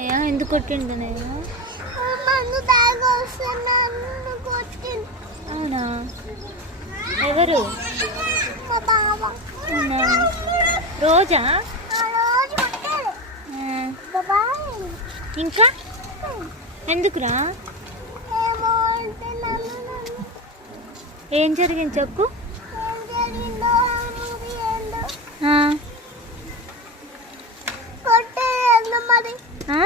అయ్యా ఎందుకు కొట్టిండు నేను? అవునా? ఎవరు? అవునా? రోజా? ఇంకా ఎందుకురా? ఏం జరిగింది చెప్పు. ఆ?